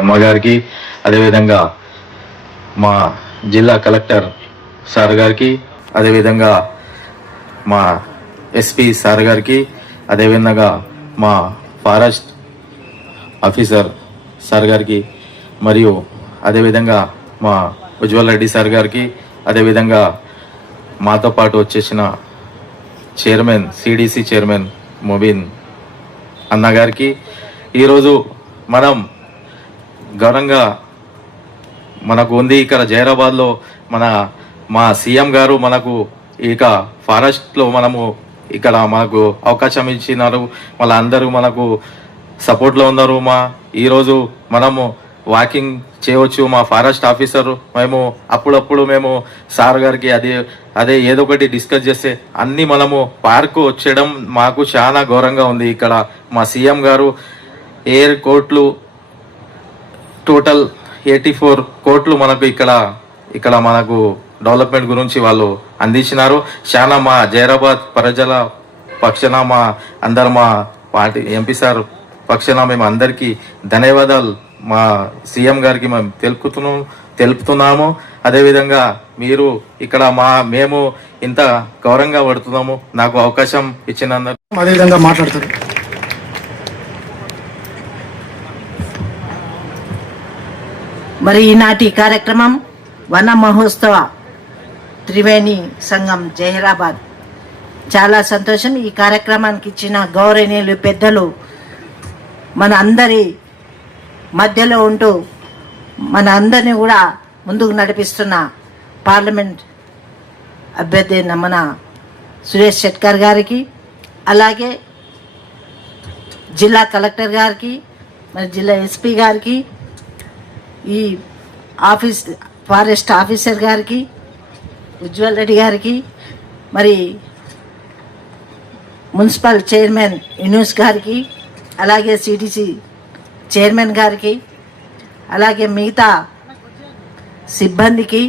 అమ్మగారికి, అదేవిధంగా మా జిల్లా కలెక్టర్ సార్ గారికి, అదేవిధంగా మా ఎస్పీ సార్ గారికి, అదేవిధంగా మా ఫారెస్ట్ ఆఫీసర్ సార్ గారికి, మరియు అదేవిధంగా మా ఉజ్వల్ రెడ్డి సార్ గారికి, అదేవిధంగా మాతో పాటు వచ్చేసిన చైర్మన్ సిడిసి చైర్మన్ ముబీన్ అన్నగారికి, ఈరోజు మనం ఘనంగా మనకు ఉంది ఇక్కడ జైరాబాద్లో మా సీఎం గారు మనకు ఇక ఫారెస్ట్లో ఇక్కడ మనకు అవకాశం ఇచ్చినారు. మళ్ళీ అందరూ మనకు సపోర్ట్లో ఉన్నారు. ఈరోజు మనము వాకింగ్ చేయవచ్చు. మా ఫారెస్ట్ ఆఫీసర్ మేము అప్పుడప్పుడు మేము సార్ గారికి అదే ఏదో ఒకటి డిస్కస్ చేస్తే అన్ని మనము పార్కు వచ్చేయడం మాకు చాలా ఘోరంగా ఉంది. ఇక్కడ మా సీఎం గారు ఎయిర్ కోర్టులు టోటల్ 84 కోట్లు మనకు ఇక్కడ మనకు డెవలప్మెంట్ గురించి వాళ్ళు అందించినారు. చాలా మా జైరాబాద్ ప్రజల పక్షాన మా పార్టీ ఎంపీ సార్ పక్షాన మేము అందరికీ ధన్యవాదాలు మా సీఎం గారికి మేము తెలుపుతున్నాము. అదేవిధంగా మీరు ఇక్కడ మేము ఇంత గౌరవంగా పడుతున్నాము. నాకు అవకాశం ఇచ్చినందుకు అదేవిధంగా మాట్లాడుతారు. మరి ఈనాటి కార్యక్రమం వన మహోత్సవ త్రివేణి సంఘం జహీరాబాద్. చాలా సంతోషం. ఈ కార్యక్రమానికి ఇచ్చిన గౌరవనీయులు పెద్దలు మన అందరి మధ్యలో ఉంటూ మన అందరినీ కూడా ముందుకు నడిపిస్తున్న పార్లమెంట్ అభ్యర్థి మన సురేష్ షెట్కర్ గారికి, అలాగే జిల్లా కలెక్టర్ గారికి, మరి జిల్లా ఎస్పీ గారికి, ఈ ఫారెస్ట్ ఆఫీసర్ గారికి, ఉజ్వల్ రెడ్డి గారికి, మరి మున్సిపల్ చైర్మన్ యూనుస్ గారికి, అలాగే సిడిసి చైర్మన్ గారికి, అలాగే మిగతా సిబ్బందికి,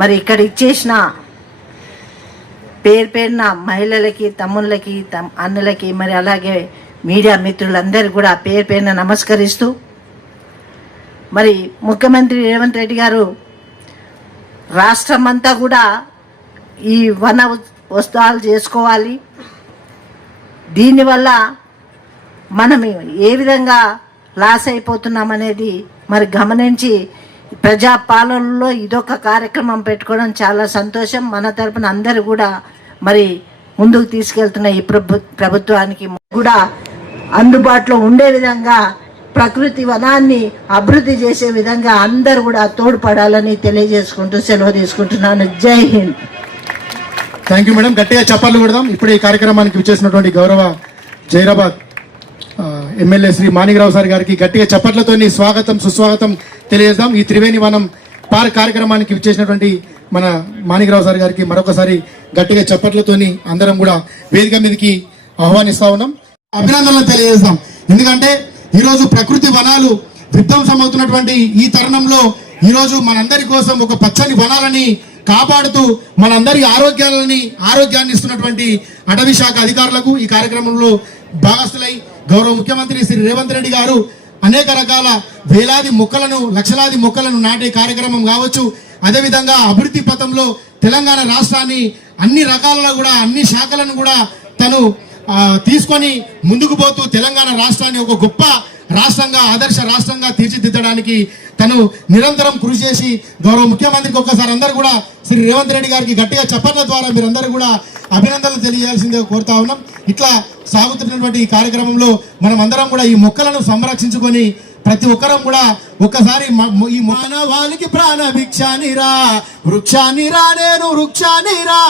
మరి ఇక్కడ ఇచ్చేసిన పేరున మహిళలకి, తమ్ముళ్ళకి, అన్నలకి, మరి అలాగే మీడియా మిత్రులందరూ కూడా పేరున నమస్కరిస్తూ, మరి ముఖ్యమంత్రి రేవంత్ రెడ్డి గారు రాష్ట్రం అంతా కూడా ఈ వన ఉత్సవాలు చేసుకోవాలి, దీనివల్ల మనం ఏ విధంగా లాస్ అయిపోతున్నామనేది మరి గమనించి ప్రజాపాలనలో ఇదొక కార్యక్రమం పెట్టుకోవడం చాలా సంతోషం. మన తరపున అందరూ కూడా మరి ముందుకు తీసుకెళ్తున్న ఈ ప్రభుత్వానికి కూడా అందుబాటులో ఉండే విధంగా ప్రకృతి వనాన్ని అభివృద్ధి చేసే విధంగా అందరూ కూడా తోడ్పడాలని తెలియజేసుకుంటూ సెలవు తీసుకుంటున్నాను. జై హింద్. Thank you madam. గట్టిగా చప్పట్లు కొడదాం. ఇప్పుడు ఈ కార్యక్రమానికి విచ్చేసినటువంటి గౌరవ జైరాబాద్ ఎమ్మెల్యే శ్రీ మాణిక్రావు సార్ గారికి గట్టిగా చప్పట్లతో స్వాగతం సుస్వాగతం తెలియజేద్దాం. ఈ త్రివేణి వనం పార్క్ కార్యక్రమానికి విచ్చేసినటువంటి మన మాణిక్రావు సార్ గారికి మరొకసారి గట్టిగా చప్పట్లతోని అందరం కూడా వేదిక మీదకి ఆహ్వానిస్తా ఉన్నాం. అభినందనలు తెలియజేస్తాం. ఎందుకంటే ఈరోజు ప్రకృతి వనాలు విధ్వంసమవుతున్నటువంటి ఈ తరుణంలో ఈరోజు మనందరి కోసం ఒక పచ్చని వనాలని కాపాడుతూ మనందరి ఆరోగ్యాన్ని ఇస్తున్నటువంటి అటవీ శాఖ అధికారులకు ఈ కార్యక్రమంలో భాగస్తులై గౌరవ ముఖ్యమంత్రి శ్రీ రేవంత్ రెడ్డి గారు అనేక రకాల వేలాది మొక్కలను, లక్షలాది మొక్కలను నాటే కార్యక్రమం కావచ్చు. అదేవిధంగా అభివృద్ధి పథంలో తెలంగాణ రాష్ట్రాన్ని అన్ని రకాలలో కూడా అన్ని శాఖలను కూడా తను తీసుకొని ముందుకు పోతూ తెలంగాణ రాష్ట్రాన్ని ఒక గొప్ప రాష్ట్రంగా ఆదర్శ రాష్ట్రంగా తీర్చిదిద్దడానికి తను నిరంతరం కృషి చేసి గౌరవ ముఖ్యమంత్రికి ఒక్కసారి అందరూ కూడా శ్రీ రేవంత్ రెడ్డి గారికి గట్టిగా చప్పట్ల ద్వారా మీరందరూ కూడా అభినందనలు తెలియజేయాల్సిందిగా కోరుతా ఉన్నాం. ఇట్లా సాగుతున్నటువంటి ఈ కార్యక్రమంలో మనం అందరం కూడా ఈ మొక్కలను సంరక్షించుకొని ప్రతి ఒక్కరం కూడా ఒక్కసారి ఈ మానవాళికి ప్రాణ భిక్షానిరా వృక్షానిరా నేను వృక్షానిరా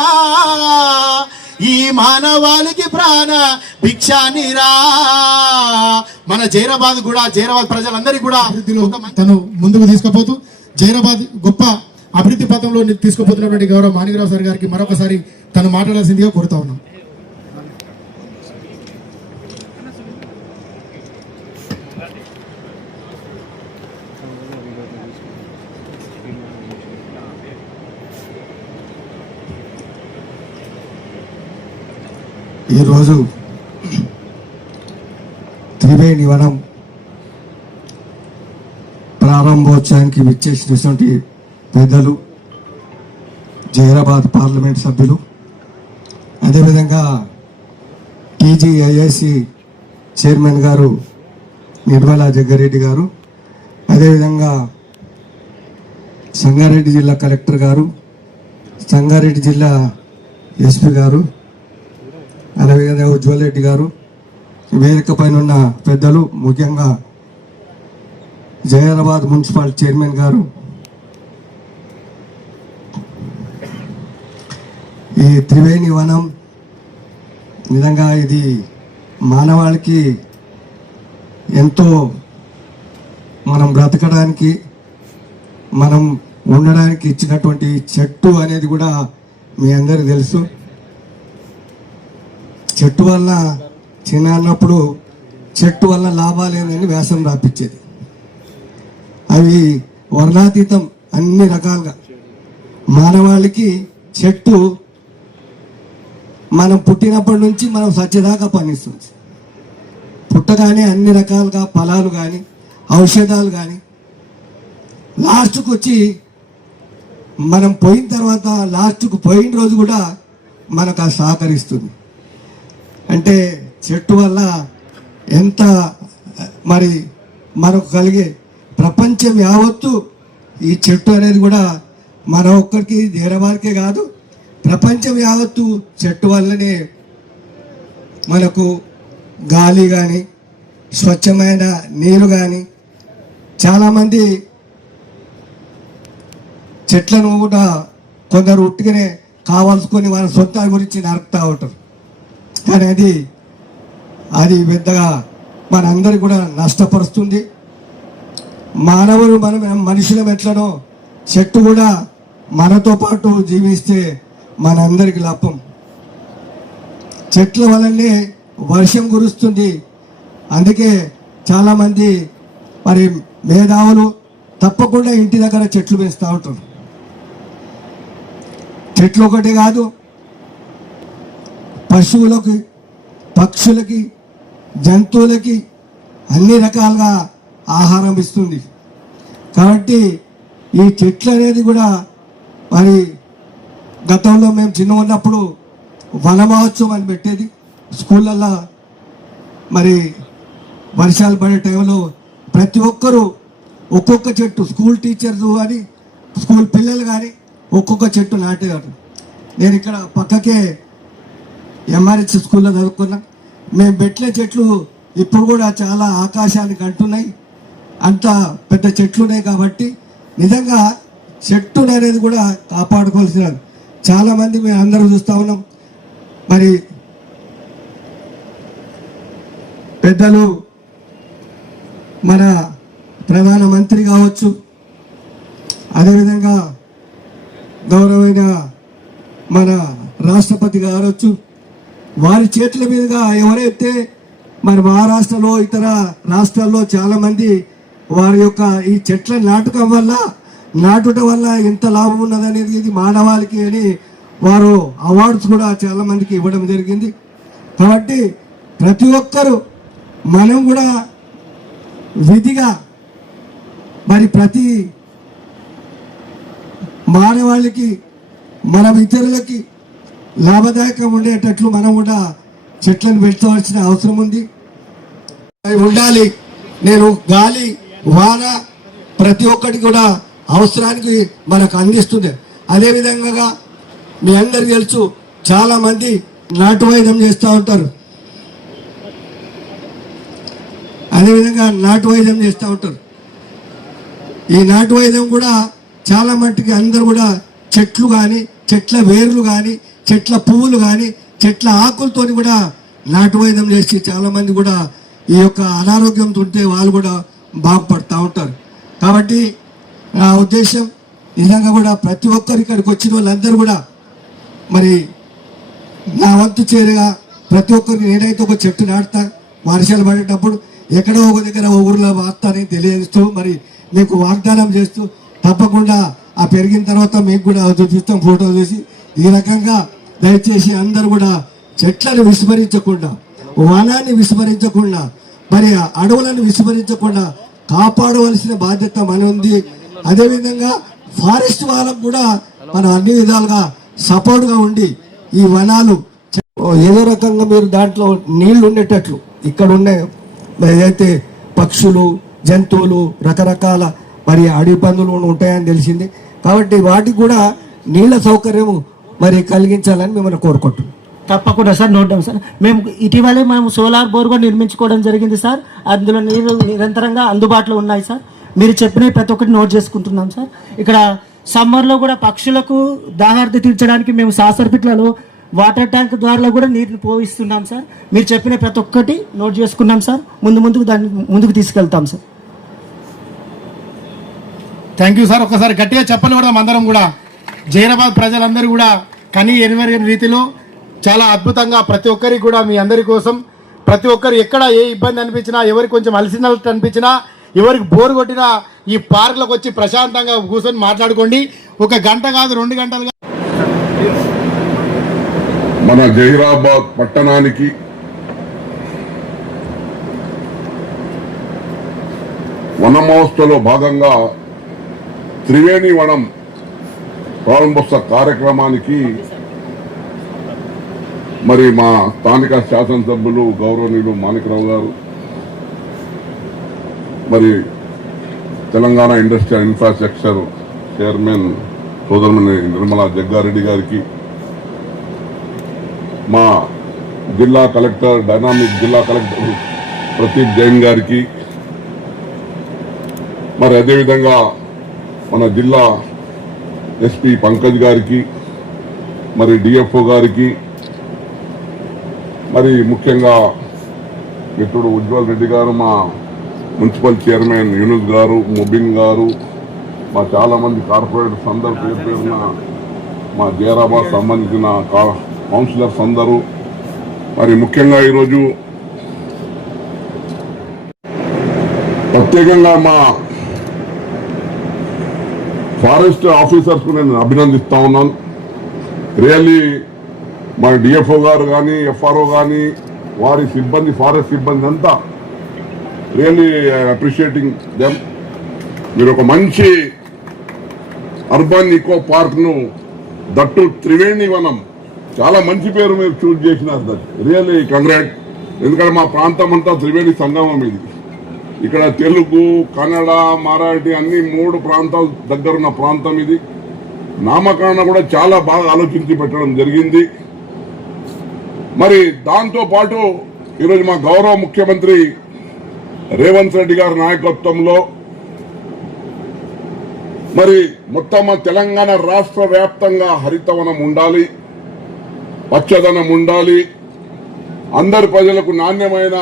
ఈ మానవాళికి ప్రాణ భిక్షానిరా. మన జైరాబాద్ కూడా జైరాబాద్ ప్రజలందరికీ కూడా తను ముందుకు తీసుకుపోతూ జైరాబాద్ గొప్ప అభివృద్ధి పథంలో తీసుకుపోతున్నటువంటి గౌరవ మాణిక్రావు సార్ గారికి మరొకసారి తను మాట్లాడాల్సిందిగా కోరుతా ఉన్నాం. ఈరోజు త్రివేణి వనం ప్రారంభోత్సవానికి విచ్చేసినటువంటి పెద్దలు, జైరాబాద్ పార్లమెంట్ సభ్యులు, అదేవిధంగా టీజీఐఐసి చైర్మన్ గారు నిర్మలా జగ్గారెడ్డి గారు, అదేవిధంగా సంగారెడ్డి జిల్లా కలెక్టర్ గారు, సంగారెడ్డి జిల్లా ఎస్పీ గారు, అదేవిధంగా ఉజ్వల్ రెడ్డి గారు, వేదిక పైన ఉన్న పెద్దలు, ముఖ్యంగా జైరాబాద్ మున్సిపల్ చైర్మన్ గారు, ఈ త్రివేణి వనం నిజంగా ఇది మానవాళికి ఎంతో మనం బ్రతకడానికి మనం ఉండడానికి ఇచ్చినటువంటి చెట్టు అనేది కూడా మీ అందరికీ తెలుసు. చెట్టు వల్ల చిన్న అన్నప్పుడు చెట్టు వల్ల లాభాలేదని వ్యాసం రాపించేది. అవి వర్ణాతీతం అన్ని రకాలుగా మానవాళికి చెట్టు మనం పుట్టినప్పటి నుంచి మనం సత్యదాకా పనిస్తుంది. పుట్టగానే అన్ని రకాలుగా ఫలాలు కానీ ఔషధాలు కానీ లాస్ట్కు వచ్చి మనం పోయిన తర్వాత లాస్ట్కు పోయిన రోజు కూడా మనకు ఆ సహకరిస్తుంది. అంటే చెట్టు వల్ల ఎంత మరి మనకు కలిగే ప్రపంచం యావత్తు ఈ చెట్టు అనేది కూడా మన ఒక్కరికి జైరాబాద్కే కాదు, ప్రపంచం యావత్తు చెట్టు వల్లనే మనకు గాలి కానీ స్వచ్ఛమైన నీరు కానీ. చాలామంది చెట్లను కూడా కొందరు ఉట్టిగానే కావాల్సుకొని వాళ్ళ సొంత గురించి నరుకుతూ ఉంటారు. కానీ అది పెద్దగా మనందరికి కూడా నష్టపరుస్తుంది. మానవులు మనుషులం ఎట్లనో చెట్టు కూడా మనతో పాటు జీవిస్తే మనందరికి లాభం. చెట్ల వల్లనే వర్షం కురుస్తుంది. అందుకే చాలామంది మరి మేధావులు తప్పకుండా ఇంటి దగ్గర చెట్లు పెంచుతూ ఉంటారు. చెట్లు ఒకటే కాదు, పశువులకి, పక్షులకి, జంతువులకి అన్ని రకాలుగా ఆహారం ఇస్తుంది. కాబట్టి ఈ చెట్లు అనేది కూడా మరి గతంలో మేము చిన్న ఉన్నప్పుడు వన మహోత్సవం అని పెట్టేది స్కూళ్ళల్లో. మరి వర్షాలు పడే టైంలో ప్రతి ఒక్కరూ ఒక్కొక్క చెట్టు, స్కూల్ టీచర్స్ కానీ స్కూల్ పిల్లలు కానీ ఒక్కొక్క చెట్టు నాటేవారు. నేను ఇక్కడ పక్కకే ఎంఆర్హెచ్ స్కూల్లో చదువుకున్నా. మేము పెట్టిన చెట్లు ఇప్పుడు కూడా చాలా ఆకాశానికి అంటున్నాయి. అంత పెద్ద చెట్లు ఉన్నాయి. కాబట్టి నిజంగా చెట్టు అనేది కూడా కాపాడుకోవాల్సిన చాలామంది మేము అందరూ చూస్తూ ఉన్నాం. మరి పెద్దలు మన ప్రధానమంత్రి కావచ్చు, అదేవిధంగా గౌరవమైన మన రాష్ట్రపతి కావచ్చు, వారి చేతుల మీదుగా ఎవరైతే మరి మహారాష్ట్రలో ఇతర రాష్ట్రాల్లో చాలామంది వారి యొక్క ఈ చెట్ల నాటుట వల్ల ఎంత లాభం ఉన్నదనేది ఇది మానవాళికి అని వారు అవార్డ్స్ కూడా చాలామందికి ఇవ్వడం జరిగింది. కాబట్టి ప్రతి ఒక్కరూ మనం కూడా విధిగా మరి ప్రతి మానవాళికి మనం ఇతరులకి లాభదాయకం ఉండేటట్లు మనం కూడా చెట్లను పెంచవలసిన అవసరం ఉంది. ఉండాలి. నేను గాలి వాన ప్రతి ఒక్కటి కూడా అవసరానికి మనకు అందిస్తుంది. అదేవిధంగా మీ అందరికీ తెలుసు, చాలామంది నాటు వైద్యం చేస్తూ ఉంటారు. అదేవిధంగా నాటు వైద్యం చేస్తూ ఉంటారు. ఈ నాటు వైద్యం కూడా చాలా మట్టుకి అందరూ కూడా చెట్లు కానీ, చెట్ల వేర్లు కానీ, చెట్ల పువ్వులు కానీ, చెట్ల ఆకులతో కూడా నాటు వైద్యం చేసి చాలామంది కూడా ఈ యొక్క అనారోగ్యంతో ఉంటే వాళ్ళు కూడా బాగుపడుతూ ఉంటారు. కాబట్టి నా ఉద్దేశం నిజంగా కూడా ప్రతి ఒక్కరు ఇక్కడికి వచ్చిన వాళ్ళందరూ కూడా మరి నా వంతు చేరుగా ప్రతి ఒక్కరికి నేనైతే ఒక చెట్టు నాటుతా. వర్షాలు పడేటప్పుడు ఎక్కడో ఒక దగ్గర ఊర్లో వాస్తానని తెలియజేస్తూ మరి మీకు వాగ్దానం చేస్తూ తప్పకుండా ఆ పెరిగిన తర్వాత మీకు కూడా చూస్తాం ఫోటో చూసి. ఈ రకంగా దయచేసి అందరూ కూడా చెట్లను విస్మరించకుండా, వనాన్ని విస్మరించకుండా, మరి అడవులను విస్మరించకుండా కాపాడవలసిన బాధ్యత మన ఉంది. అదేవిధంగా ఫారెస్ట్ వాళ్ళకు కూడా మనం అన్ని విధాలుగా సపోర్ట్గా ఉండి ఈ వనాలు ఏదో రకంగా మీరు దాంట్లో నీళ్లు ఉండేటట్లు ఇక్కడ ఉండే ఏదైతే పక్షులు, జంతువులు, రకరకాల మరి అడవి పందులు ఉంటాయని తెలిసింది. కాబట్టి వాటికి కూడా నీళ్ల సౌకర్యం మరి కలిగించాలని మిమ్మల్ని కోరుకుంటున్నాం. తప్పకుండా సార్, నోట్ డౌన్ సార్. మేము ఇటీవలే మేము సోలార్ బోర్ కూడా నిర్మించుకోవడం జరిగింది సార్. అందులో నీరు నిరంతరంగా అందుబాటులో ఉన్నాయి సార్. మీరు చెప్పినవి ప్రతి ఒక్కటి నోట్ చేసుకుంటున్నాం సార్. ఇక్కడ సమ్మర్లో కూడా పక్షులకు దాహార్తి తీర్చడానికి మేము శాస్త్రపిట్లలో వాటర్ ట్యాంక్ ద్వారా కూడా నీటిని పోయిస్తున్నాం సార్. మీరు చెప్పిన ప్రతి ఒక్కటి నోట్ చేసుకున్నాం సార్. ముందుకు దాన్ని ముందుకు తీసుకెళ్తాం సార్. Thank you sir. ఒకసారి గట్టిగా చెప్పలు కూడా అందరం కూడా జైరాబాద్ ప్రజలందరూ కూడా కని ఎరువెరగని రీతిలో చాలా అద్భుతంగా ప్రతి ఒక్కరికి కూడా మీ అందరి కోసం ప్రతి ఒక్కరు ఎక్కడ ఏ ఇబ్బంది అనిపించినా, ఎవరికి కొంచెం అలసినట్టు అనిపించినా, ఎవరికి బోరు కొట్టినా ఈ పార్కులకు వచ్చి ప్రశాంతంగా కూర్చొని మాట్లాడుకోండి. 1 గంట కాదు 2 గంటలుగా మన జహీరాబాద్ పట్టణానికి వనమహోత్సవంలో భాగంగా త్రివేణి వనం ప్రారంభోత్సవ కార్యక్రమానికి మరి మా స్థానిక శాసనసభ్యులు గౌరవనీయులు మాణిక్రావు గారు, మరి తెలంగాణ ఇండస్ట్రియల్ ఇన్ఫ్రాస్ట్రక్చర్ చైర్మన్ సోదరుమణి నిర్మలా జగ్గారెడ్డి గారికి, మా జిల్లా కలెక్టర్ డైనామిక్ జిల్లా కలెక్టర్ ప్రతీక్ జైన్ గారికి, మరి అదేవిధంగా మన జిల్లా ఎస్పీ పంకజ్ గారికి, మరి డిఎఫ్ఓ గారికి, మరి ముఖ్యంగా మిత్రుడు ఉజ్వల్ రెడ్డి గారు, మా మున్సిపల్ చైర్మన్ యూనుస్ గారు, ముబిన్ గారు, మా చాలా మంది కార్పొరేటర్స్ అందరూ పేరు పేరున మా జైరాబాద్ సంబంధించిన కౌన్సిలర్స్ అందరూ, మరి ముఖ్యంగా ఈరోజు ప్రత్యేకంగా మా ఫారెస్ట్ ఆఫీసర్స్కు నేను అభినందిస్తా ఉన్నాను. రియల్లీ మా డిఎఫ్ఓ గారు కానీ, ఎఫ్ఆర్ఓ కానీ, వారి సిబ్బంది, ఫారెస్ట్ సిబ్బంది అంతా రియల్లీ అప్రిషియేటింగ్ దెమ్. మీరు ఒక మంచి అర్బన్ ఈకో పార్క్ను, దట్టు త్రివేణి వనం, చాలా మంచి పేరు మీరు చూజ్ చేసినారు. That really congrats. ఎందుకంటే మా ప్రాంతం అంతా త్రివేణి సంగమం ఇది. ఇక్కడ తెలుగు, కన్నడ, మరాఠీ అన్ని 3 ప్రాంతాలు దగ్గరున్న ప్రాంతం ఇది. నామకరణ కూడా చాలా బాగా ఆలోచించి పెట్టడం జరిగింది. మరి దాంతో పాటు ఈరోజు మా గౌరవ ముఖ్యమంత్రి రేవంత్ రెడ్డి గారి నాయకత్వంలో మరి మొత్తం తెలంగాణ రాష్ట్ర వ్యాప్తంగా హరితవనం ఉండాలి, పచ్చదనం ఉండాలి, అందరి ప్రజలకు నాణ్యమైన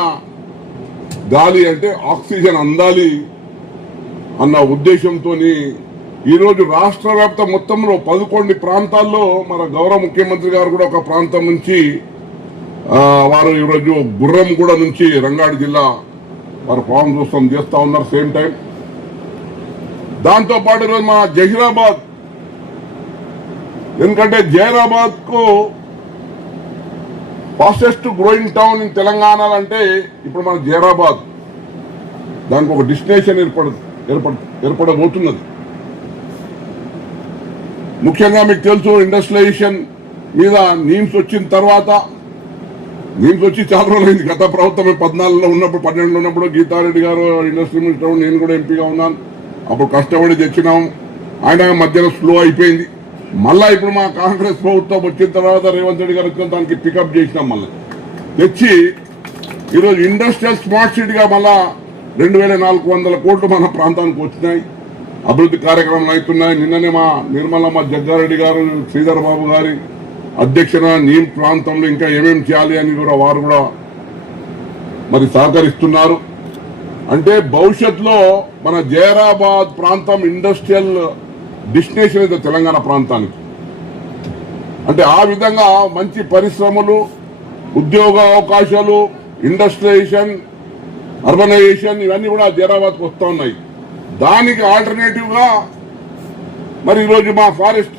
గాలి అంటే ఆక్సిజన్ అందాలి అన్న ఉద్దేశంతో ఈరోజు రాష్ట్ర వ్యాప్త మొత్తంలో 11 ప్రాంతాల్లో మన గౌరవ ముఖ్యమంత్రి గారు కూడా ఒక ప్రాంతం నుంచి వారు ఈరోజు గుర్రంగూడ నుంచి రంగారెడ్డి జిల్లా వారు ప్రారంభోత్సవం చేస్తా ఉన్నారు. సేమ్ టైం దాంతో పాటు ఈరోజు మా జహీరాబాద్, ఎందుకంటే జహీరాబాద్ కు fastest growing town in Telangana అంటే ఇప్పుడు మన జహీరాబాద్ దానికి ఒక డెస్టినేషన్ ఏర్పడబోతున్నది. ముఖ్యంగా మీకు తెలుసు, ఇండస్ట్రియలైజేషన్ మీద నీమ్స్ వచ్చిన తర్వాత దీనికి వచ్చి చాలా రోజులైంది. గత ప్రభుత్వం 14లో ఉన్నప్పుడు 12లో ఉన్నప్పుడు గీతారెడ్డి గారు ఇండస్ట్రీ మినిస్టర్, నేను కూడా ఎంపీగా ఉన్నాను. అప్పుడు కష్టపడి తెచ్చినాం. ఆయన మధ్యలో స్లో అయిపోయింది. మళ్ళా ఇప్పుడు మా కాంగ్రెస్ ప్రభుత్వం వచ్చిన తర్వాత రేవంత్ రెడ్డి గారు వచ్చిన దానికి పికప్ చేసినాం. మళ్ళీ తెచ్చి ఈరోజు ఇండస్ట్రియల్ స్మార్ట్ సిటీగా మళ్ళా 2400 కోట్లు మన ప్రాంతానికి వచ్చినాయి. అభివృద్ధి కార్యక్రమాలు అవుతున్నాయి. నిన్ననే మా నిర్మలమ్మ జగ్గారెడ్డి గారు, శ్రీధర్ బాబు గారి అధ్యక్షన నీమ్ ప్రాంతంలో ఇంకా ఏమేమి చేయాలి అని కూడా వారు కూడా మరి సహకరిస్తున్నారు. అంటే భవిష్యత్తులో మన జైరాబాద్ ప్రాంతం ఇండస్ట్రియల్ డెస్టినేషన్ అయితే తెలంగాణ ప్రాంతానికి. అంటే ఆ విధంగా మంచి పరిశ్రమలు, ఉద్యోగ అవకాశాలు, ఇండస్ట్రియలైజేషన్, అర్బనైజేషన్ ఇవన్నీ కూడా జైరాబాద్కి వస్తూ ఉన్నాయి. దానికి ఆల్టర్నేటివ్ గా మరి ఈరోజు మా ఫారెస్ట్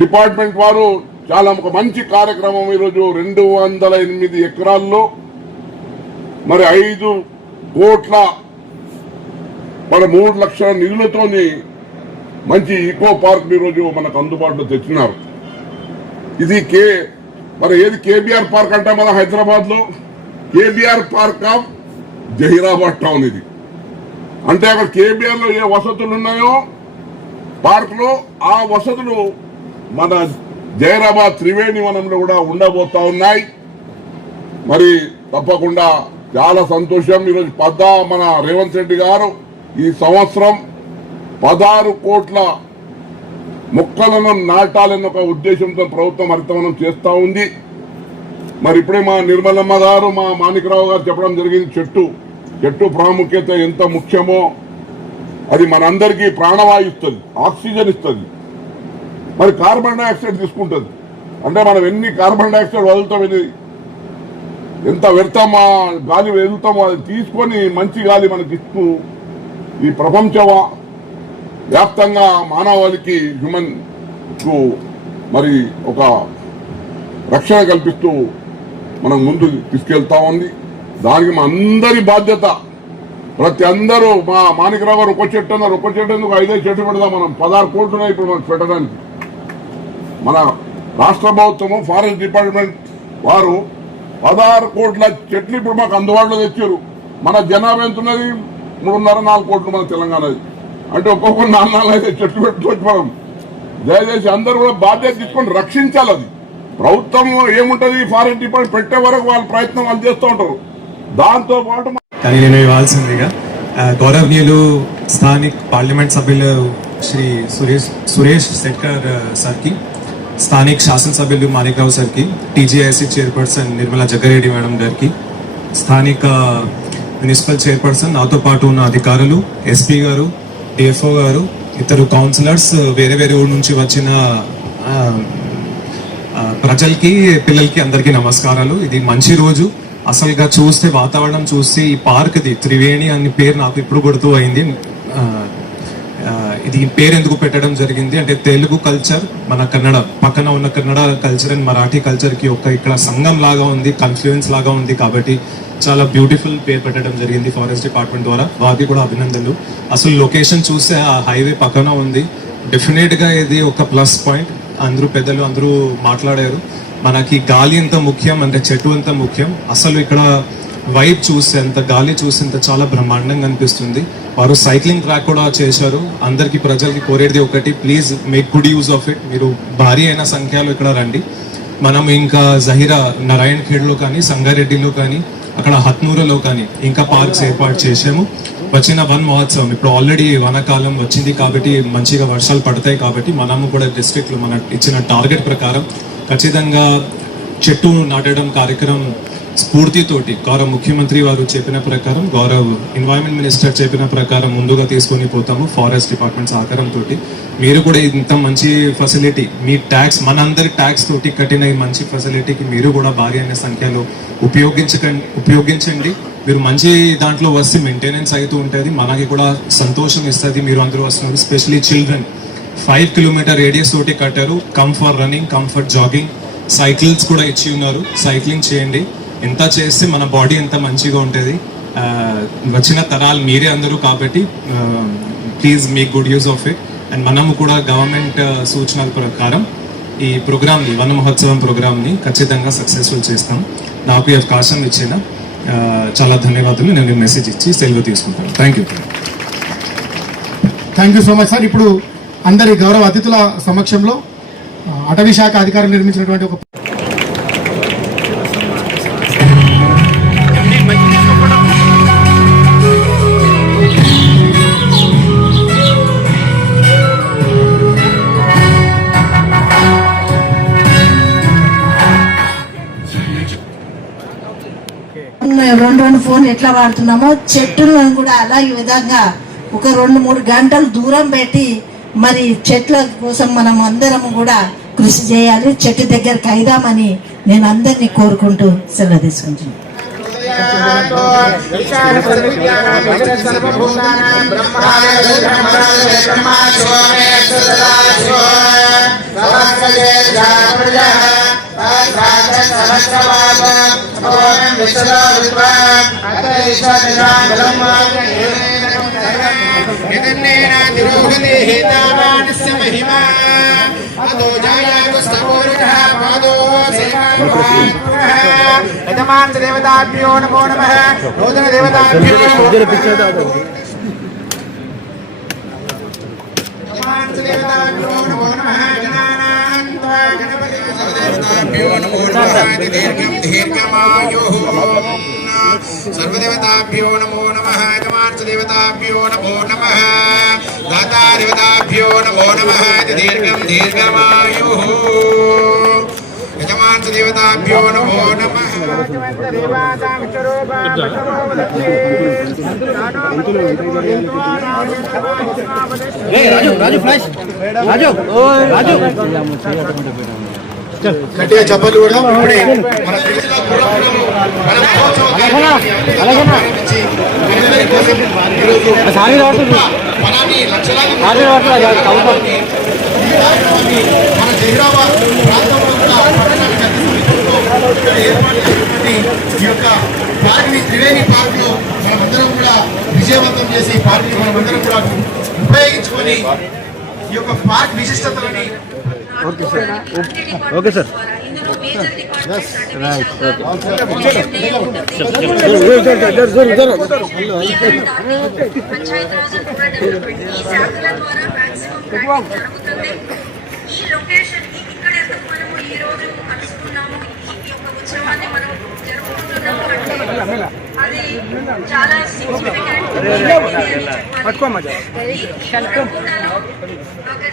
డిపార్ట్మెంట్ వారు చాలా ఒక మంచి కార్యక్రమం ఈరోజు 208 ఎకరాల్లో మరి 5 కోట్ల 3 లక్షల నిధులతోని మంచి ఈకో పార్క్ ఈరోజు మనకు అందుబాటులో తెచ్చినారు. ఇది మరి ఏది కేబీఆర్ పార్క్ అంటే మన హైదరాబాద్ లో KBR park of Zaheerabad town. ఇది అంటే అక్కడ కేబీఆర్ లో ఏ వసతులు ఉన్నాయో పార్క్ లో ఆ వసతులు మన జైరాబాద్ త్రివేణి వనంలో కూడా ఉండబోతా ఉన్నాయి. మరి తప్పకుండా చాలా సంతోషం. ఈరోజు మన రేవంత్ రెడ్డి గారు ఈ సంవత్సరం 16 కోట్ల మొక్కలను నాటాలన్న ఒక ఉద్దేశంతో ప్రభుత్వం హరితవనం చేస్తూ ఉంది. మరి ఇప్పుడే మా నిర్మలమ్మ గారు, మా మాణిక్రావు గారు చెప్పడం జరిగింది. చెట్టు ప్రాముఖ్యత ఎంత ముఖ్యమో. అది మనందరికీ ప్రాణవాయు ఇస్తుంది, ఆక్సిజన్ ఇస్తుంది, మరి కార్బన్ డైఆక్సైడ్ తీసుకుంటుంది. అంటే మనం ఎన్ని కార్బన్ డైఆక్సైడ్ వదులుతాం, ఎంత వ్యర్థమా గాలి వెళ్తామో అది తీసుకొని మంచి గాలి మనకి ఇస్తూ ఈ ప్రపంచ వ్యాప్తంగా మానవాళికి హ్యూమన్ కు మరి ఒక రక్షణ కల్పిస్తూ మనం ముందు తీసుకెళ్తా ఉంది. దానికి మా అందరి బాధ్యత. ప్రతి అందరూ మా మాణిక్రావు గారు ఒక చెట్టు అన్నారు. ఒక చెట్టు ఎందుకు 5 చెట్లు పెడదాం. మనం 16 కోట్లు ఉన్నాయి ఇప్పుడు మనకు పెట్టడానికి. మన రాష్ట్ర ప్రభుత్వము ఫారెస్ట్ డిపార్ట్మెంట్ వారు 16 కోట్ల చెట్లు ఇప్పుడు మాకు అందుబాటులో తెచ్చారు. మన జనాభా ఎంత ఉన్నది? 3.5-4 కోట్లు మన తెలంగాణది. అంటే ఒక్కొక్క 4-5 చెట్లు పెట్టుకోవచ్చు మనం. దయచేసి అందరూ కూడా బాధ్యత తీసుకొని రక్షించాలి. అది ప్రభుత్వం ఏముంటది, ఫారెస్ట్ డిపార్ట్మెంట్ పెట్టే వరకు వాళ్ళ ప్రయత్నం వాళ్ళు చేస్తూ ఉంటారు. దాంతో పాటు కానీ నేను ఇవ్వాల్సిందిగా గౌరవనీయులు స్థానిక పార్లమెంట్ సభ్యులు శ్రీ సురేష్ శెట్కర్ సార్కి, స్థానిక శాసనసభ్యులు మాణిక్రావు సార్కి, TGIC chairperson Nirmala Jaggareddy madam గారికి, స్థానిక మున్సిపల్ చైర్పర్సన్, నాతో పాటు ఉన్న అధికారులు, ఎస్పీ గారు, డిఎఫ్ఓ గారు, ఇతరు కౌన్సిలర్స్, వేరే వేరే ఊరు నుంచి వచ్చిన ప్రజలకి, పిల్లలకి అందరికీ నమస్కారాలు. ఇది మంచి రోజు. అసలుగా చూస్తే వాతావరణం చూస్తే ఈ పార్క్ ది త్రివేణి అనే పేరు నాకు ఇప్పుడు గుర్తు అయింది. ఇది పేరు ఎందుకు పెట్టడం జరిగింది అంటే తెలుగు కల్చర్, మన కన్నడ పక్కన ఉన్న Kannada culture and Marathi culture కి ఒక ఇక్కడ సంఘం లాగా ఉంది, కన్ఫ్లుయెన్స్ లాగా ఉంది. కాబట్టి చాలా బ్యూటిఫుల్ పేరు పెట్టడం జరిగింది ఫారెస్ట్ డిపార్ట్మెంట్ ద్వారా. వారికి కూడా అభినందనలు. అసలు లొకేషన్ చూస్తే ఆ హైవే పక్కన ఉంది. డెఫినెట్ గా ఇది ఒక ప్లస్ పాయింట్. అందరూ పెద్దలు అందరూ మాట్లాడారు. మనకి గాలి ఎంత ముఖ్యం అంటే చెట్టు ఎంత ముఖ్యం. అసలు ఇక్కడ వైబ్ చూస్తే అంత గాలి చూస్తే చాలా బ్రహ్మాండంగా అనిపిస్తుంది. వారు సైక్లింగ్ ట్రాక్ కూడా చేశారు. అందరికి ప్రజలకి కోరేది ఒకటి, please make good use of it. మీరు భారీ అయిన సంఖ్యలో ఇక్కడ రండి. మనం ఇంకా జహీరా నారాయణ్ ఖేడ్లో కానీ, సంగారెడ్డిలో కానీ, అక్కడ హత్నూరులో కానీ ఇంకా పార్క్స్ ఏర్పాటు చేసాము. వచ్చిన వన్ మహోత్సవం ఇప్పుడు ఆల్రెడీ వనకాలం వచ్చింది కాబట్టి మంచిగా వర్షాలు పడతాయి. కాబట్టి మనము కూడా డిస్ట్రిక్ట్లో మన ఇచ్చిన టార్గెట్ ప్రకారం ఖచ్చితంగా చెట్టు నాటడం కార్యక్రమం స్ఫూర్తితోటి గౌరవ ముఖ్యమంత్రి వారు చెప్పిన ప్రకారం, గౌరవ ఎన్వైరన్మెంట్ మినిస్టర్ చెప్పిన ప్రకారం ముందుగా తీసుకొని పోతాము ఫారెస్ట్ డిపార్ట్మెంట్ సహకారంతో. మీరు కూడా ఇంత మంచి ఫెసిలిటీ, మీ ట్యాక్స్ మనందరి ట్యాక్స్ తోటి కట్టిన ఈ మంచి ఫెసిలిటీకి మీరు కూడా భారీ అయిన సంఖ్యలో ఉపయోగించండి. మీరు మంచి దాంట్లో వస్తే మెయింటెనెన్స్ అవుతూ ఉంటుంది, మనకి కూడా సంతోషం ఇస్తుంది. మీరు అందరూ వస్తున్నారు, స్పెషలీ చిల్డ్రన్. 5 కిలోమీటర్ రేడియస్ తోటి కట్టారు. Come for running, come for jogging, cycles కూడా ఇచ్చి ఉన్నారు. సైక్లింగ్ చేయండి. ఎంత చేస్తే మన బాడీ ఎంత మంచిగా ఉంటుంది. వచ్చిన తరాలు మీరే అందరూ కాబట్టి please make good use of it. And మనము కూడా గవర్నమెంట్ సూచనల ప్రకారం ఈ ప్రోగ్రామ్ని వన మహోత్సవం ప్రోగ్రామ్ని ఖచ్చితంగా సక్సెస్ఫుల్ చేస్తాం. నాకు ఈ అవకాశం ఇచ్చిన చాలా ధన్యవాదాలు. నేను మెసేజ్ ఇచ్చి సెలవు తీసుకుంటాను. Thank you so much sir. ఇప్పుడు అందరి గౌరవ అతిథుల సమక్షంలో అటవీ శాఖ అధికారులు నిర్మించినటువంటి ఒక రెండు ఫోన్ ఎట్లా వాడుతున్నామో చెట్టులను కూడా అలా ఈ విధంగా ఒక 2-3 గంటలు దూరం పెట్టి మరి చెట్ల కోసం మనం అందరం కూడా కృషి చేయాలి. చెట్టు దగ్గరకు అయిదామని నేను అందరినీ కోరుకుంటూ సెలవు తీసుకుంటున్నాను. దేవతాభ్యో నమో నమః. నూతన దేవతాభ్యో నమో నమః. సర్వదేవతాభ్యో నమో నమః. దేవతాభ్యో నమో నమః. దాతా దేవతాభ్యో నమో నమః. దీర్ఘం దీర్ఘమాయుః. యజమాన్ దేవతాభ్యో నమో నమః. గట్టిగా చెప్పలు కూడా ఇప్పుడే మన జహీరాబాద్ ప్రాంతంలో ఈ యొక్క పార్క్ని త్రివేణి పార్క్ లో మనమందరం కూడా విజయవంతం చేసి పార్క్ని మనమందరం కూడా ఉపయోగించుకొని ఈ యొక్క పార్క్ విశిష్టతలని ఓకే సార్. ఈ లొకేషన్ ఇక్కడ ఎందుకు మనము ఈ రోజు కలుసుకున్నాము, ఈ యొక్క ఉత్సవాన్ని మనం జరుపుకుంటున్నాము అంటే అది చాలా సిగ్నిఫికెంట్.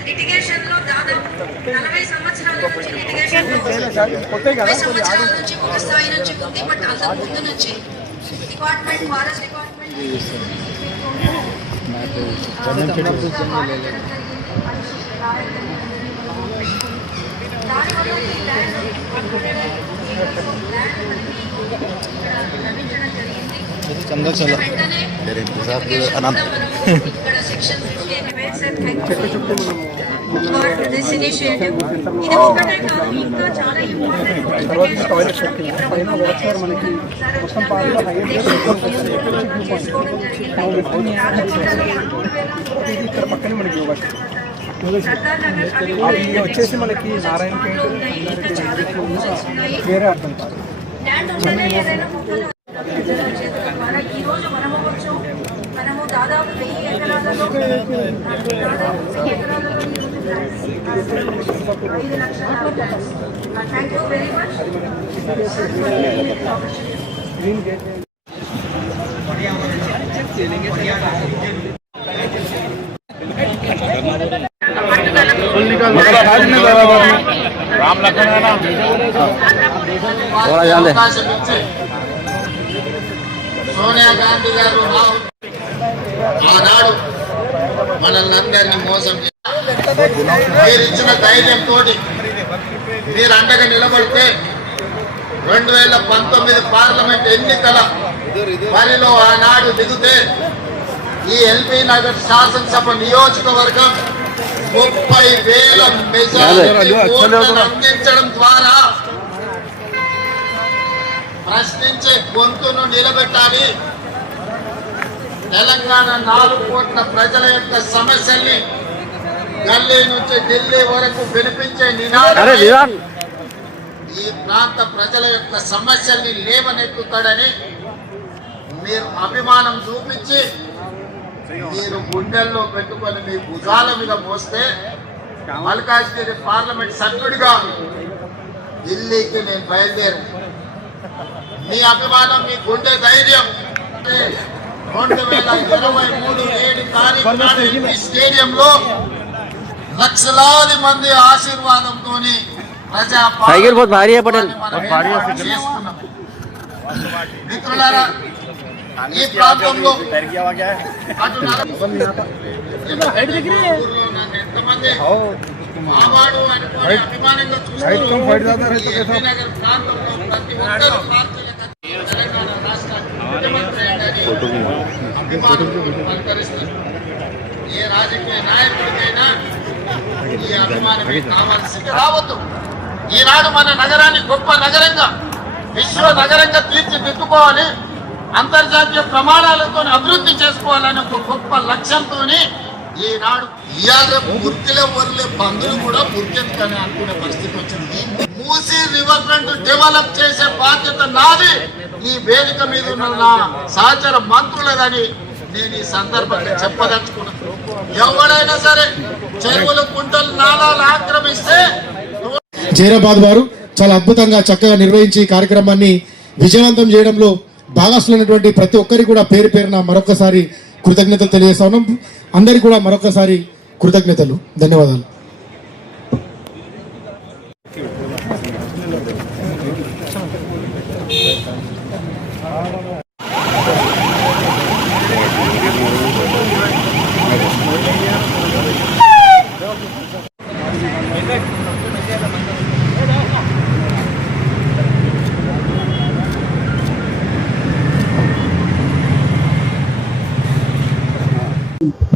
లిటిగేషన్ లో దాదాపు 40 సంవత్సరాల నుంచి లిటిగేషన్ 30 సంవత్సరాల నుంచి ఒక స్థాయి నుంచి ఉంది. బట్ అంతకు ముందు నుంచి డిపార్ట్మెంట్ ఫారెస్ట్ డిపార్ట్మెంట్ దానివల్ల ఈ ల్యాండ్ లభించడం జరిగింది. వెంటనే ఇక్కడ సెక్షన్ 50 ఫర్ దిస్ ఇనిషియేటివ్. ఇది ఒకటే కాదు, ఇంకా చాలా ఇంపార్టెంట్ చేసుకోవడం జరిగింది. వచ్చేసి మనకి నారాయణ వేరే అర్థం కాదు. ఈ రోజు మనము దాదాపు 1000 ఎకరాలలో 5 లక్షల. Thank you very much. Sonia Gandhi గారు ఆనాడు మనల్ని అందరినీ మోసం మీరు ఇచ్చిన ధైర్యంతో మీరు అండగా నిలబడితే 2019 పార్లమెంట్ ఎన్నికల బరిలో ఆనాడు దిగితే ఈ ఎల్బీ నగర్ శాసనసభ నియోజకవర్గం 30,000 మెజారిటీ ఓట్లను అందించడం ద్వారా ప్రశ్నించే గొంతును నిలబెట్టాలి. తెలంగాణ 4 కోట్ల ప్రజల యొక్క సమస్యల్ని గల్లీ నుంచి ఢిల్లీ వరకు వినిపించే నినాదం ఈ ప్రాంత ప్రజల యొక్క సమస్యల్ని లేవనెత్తుతాడని మీరు అభిమానం చూపించి మీరు గుండెల్లో పెట్టుకొని మీ భుజాల మీద మోస్తే మల్కాజ్గిరి పార్లమెంట్ సభ్యుడిగా ఢిల్లీకి నేను బయలుదేరు. మీ అభిమానం, మీ గుండె ధైర్యం 2023 7 తారీఖు నాడు ఈ స్టేడియంలో లక్షలాది మంది ఆశీర్వాదంతో ప్రజా మిత్రులారా, ఈ ప్రాంతంలో అటు ఎంతమంది మావాడు అనుకోని అభిమానంగా చూస్తున్నారు. నగర్ ప్రాంతంలో ప్రతి ఒక్కరూ పార్టీలకు తెలంగాణ రాష్ట్రానికి ముఖ్యమంత్రి అని అభిమానంతో పలకరిస్తారు. ఏ రాజకీయ నాయకుడికైనా ఈ అభిమానమే కావాల్సింది రావద్దు. ఈనాడు మన నగరాన్ని గొప్ప నగరంగా, విశ్వ నగరంగా తీర్చిదిద్దుకోవాలి, అంతర్జాతీయ ప్రమాణాలతో అభివృద్ధి చేసుకోవాలని ఒక గొప్ప లక్ష్యంతో ఈనాడు ఇవాళ మురికిలో వర్లే బంధువులు కూడా మురికెత్తుకని అనుకునే పరిస్థితి వచ్చింది. మూసీ రివర్ ఫ్రంట్ డెవలప్ చేసే బాధ్యత నాది. ఈ వేదిక మీద ఉన్న నా సహచర మంత్రులదని నేను ఈ సందర్భంగా చెప్పదలుచుకున్నాను. ఎవరైనా సరే చెరువులు, కుంటలు, నాలాలు ఆక్రమిస్తే జైరాబాద్ వారు చాలా అద్భుతంగా చక్కగా నిర్వహించి ఈ కార్యక్రమాన్ని విజయవంతం చేయడంలో భాగస్వామైనటువంటి ప్రతి ఒక్కరికి కూడా పేరు పేరున మరొకసారి కృతజ్ఞతలు తెలియజేస్తా ఉన్నాం. అందరికీ కూడా మరొకసారి కృతజ్ఞతలు, ధన్యవాదాలు.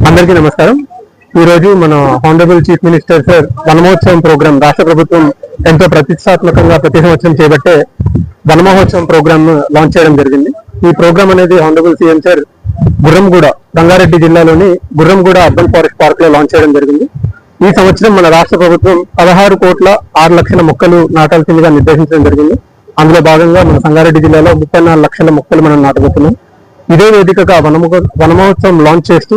అందరికీ నమస్కారం. ఈ రోజు మన హానరబుల్ చీఫ్ మినిస్టర్ సార్ వనమహోత్సవం ప్రోగ్రాం రాష్ట్ర ప్రభుత్వం ఎంతో ప్రతిష్టాత్మకంగా ప్రతి సంవత్సరం చేపట్టే వనమహోత్సవం ప్రోగ్రామ్ లాంచ్ చేయడం జరిగింది. ఈ ప్రోగ్రామ్ అనేది honourable CM sir Gurramguda, Rangareddy జిల్లాలోని గుర్రంగూడ అర్బన్ ఫారెస్ట్ పార్క్ లో లాంచ్ చేయడం జరిగింది. ఈ సంవత్సరం మన రాష్ట్ర ప్రభుత్వం 16,06,00,000 మొక్కలు నాటాల్సిందిగా నిర్దేశించడం జరిగింది. అందులో భాగంగా మన సంగారెడ్డి జిల్లాలో 34 లక్షల మొక్కలు మనం నాటబోతున్నాం. ఇదే వేదికగా వనమహోత్సవం లాంచ్ చేస్తూ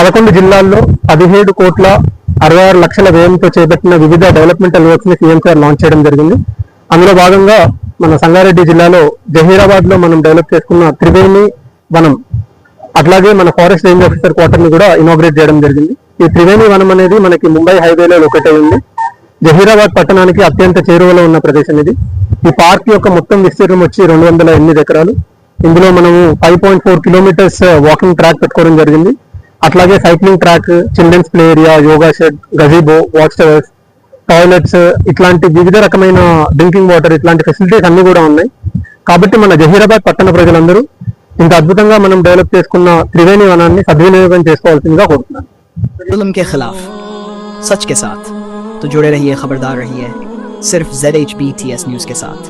11 జిల్లాల్లో 17,66,00,000 వ్యయంతో చేపట్టిన వివిధ డెవలప్మెంటల్ వర్క్స్ ని సీఎం సార్ లాంచ్ చేయడం జరిగింది. అందులో భాగంగా మన సంగారెడ్డి జిల్లాలో జహీరాబాద్ లో మనం డెవలప్ చేసుకున్న త్రివేణి వనం, అట్లాగే మన ఫారెస్ట్ రేంజ్ ఆఫీసర్ క్వార్టర్ ని కూడా ఇనాగ్రేట్ చేయడం జరిగింది. ఈ త్రివేణి వనం అనేది మనకి ముంబై హైవేలో లొకేట్ అయి ఉంది. జహీరాబాద్ పట్టణానికి అత్యంత చేరువలో ఉన్న ప్రదేశం ఇది. ఈ పార్క్ యొక్క మొత్తం విస్తీర్ణం వచ్చి 208 ఎకరాలు. ఇందులో మనము 5.4 కిలోమీటర్స్ వాకింగ్ ట్రాక్ పెట్టుకోవడం జరిగింది. అట్లాగే cycling track, children's play area, yoga shed, gazebo, watch towers, toilets, ఇట్లాంటి వివిధ రకమైన డ్రింకింగ్ వాటర్, ఇట్లాంటి ఫెసిలిటీస్ అన్ని కూడా ఉన్నాయి. కాబట్టి మన జహీరాబాద్ పట్టణ ప్రజలందరూ ఇంత అద్భుతంగా మనం డెవలప్ చేసుకున్న త్రివేణి వనాన్ని సద్వినియోగం చేసుకోవాల్సిందిగా కోరుతున్నాను. जुल्म के खिलाफ सच के साथ तो जुड़े रहिए, खबरदार रहिए सिर्फ ZHBTS न्यूज के साथ।